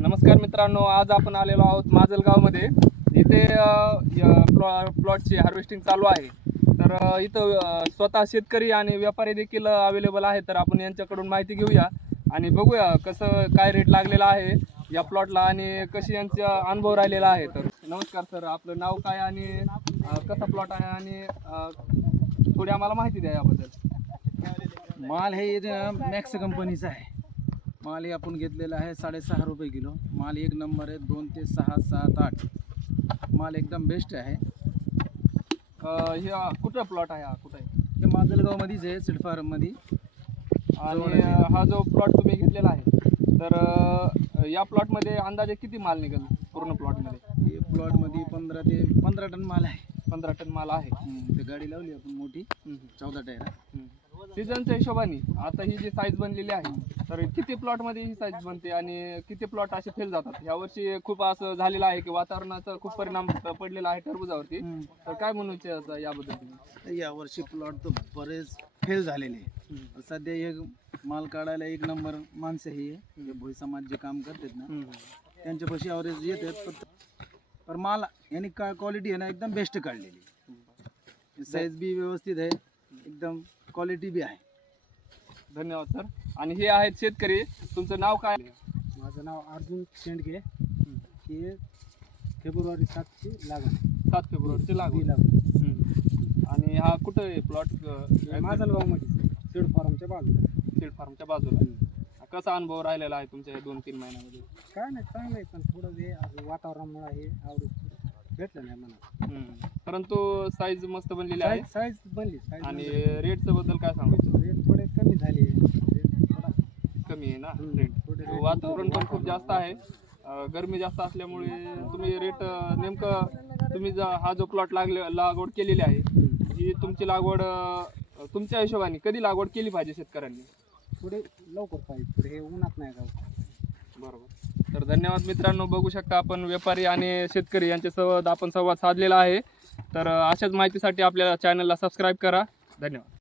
नमस्कार मित्रांनो आज आपण आलेलो आहोत माजलगावमध्ये. इथे प्लॉटची हार्वेस्टिंग चालू आहे. तर इथं स्वतः शेतकरी आणि व्यापारी देखील अवेलेबल आहेत. तर आपण यांच्याकडून माहिती घेऊया आणि बघूया कसं काय रेट लागलेला आहे या प्लॉटला आणि कशी यांचा अनुभव राहिलेला आहे. तर नमस्कार सर आपलं नाव काय आणि कसा प्लॉट आहे आणि थोडी आम्हाला माहिती द्या याबद्दल. माल हे मॅक्स कंपनीचा आहे. माल हे आपण घेतलेला आहे साडेसहा रुपये किलो. माल एक नंबर आहे दोन ते सहा सात आठ. माल एकदम बेस्ट आहे. हे कुठं प्लॉट आहे? हा कुठं आहे? हे माजलगावमध्येच आहे सीड फार्ममध्ये. आणि हा जो प्लॉट तुम्ही घेतलेला आहे तर या प्लॉटमध्ये अंदाजे किती माल निघेल पूर्ण प्लॉटमध्ये प्लॉटमध्ये पंधरा ते पंधरा टन माल आहे. पंधरा टन माल आहे. हम्म, ते गाडी लावली आपण मोठी. चौदा टायर सीझनच्या हिशोबाने आता ही जी साईज बनलेली आहे तर किती प्लॉटमध्ये ही साईज बनते आणि किती प्लॉट असे फेल जातात? यावर्षी खूप असं झालेलं आहे की वातावरणाचा खूप परिणाम पडलेला आहे टरबुजावरती. तर काय म्हणू इच्छिता याबद्दल तुम्ही? यावर्षी प्लॉट तर बरेच फेल झालेले आहे सध्या एक माल काढायला एक नंबर माणसं हे आहे. भोई समाज जे काम करतात ना त्यांच्यापाशी ॲव्हरेज येतात पण पण माल यांनी का क्वालिटी आहे ना एकदम बेस्ट काढलेली साईज बी व्यवस्थित आहे एकदम क्वालिटी बी आहे. धन्यवाद सर आणि हे आहेत शेतकरी. तुमचं नाव काय? माझं नाव अर्जुन शेंडके हे फेब्रुवारी सातची लागण सात फेब्रुवारीची लागण. हम्म. आणि हा कुठं आहे प्लॉट माझलगावमध्ये सीड फार्मच्या बाजूला सीड फार्मच्या बाजूला कसा अनुभव राहिलेला आहे तुमच्या या दोन तीन महिन्यामध्ये? काय नाही चांगलं आहे पण थोडं हे वातावरणामुळे हे आवडत भेटलं नाही मला हम्म. परंतु साईज मस्त बनलेली आहे. साईज बनली साईज आणि रेटचं बद्दल काय सांगायचं? रेट थोडे कमी झाले. थोडा कमी आहे ना? हम्म. रेट थोडे rate वातावरण पण खूप जास्त आहे. अं, गरमी जास्त असल्यामुळे तुम्ही रेट नेमकं तुम्ही जा हा जो प्लॉट लागले लागवड केलेली आहे ही तुमची लागवड अं, तुमच्या हिशोबाने कधी लागवड केली पाहिजे शेतकऱ्यांनी? थोडे लवकर पाहिजे. थोडे हे उन्हात नाही जाऊ बरोबर. तर धन्यवाद मित्रांनो. बघू शकता आपण व्यापारी आणि शेतकरी यांच्या संवाद आपण संवाद साधलेला आहे. तर अशाच माहितीसाठी आपल्या चॅनलला सबस्क्राईब करा. धन्यवाद.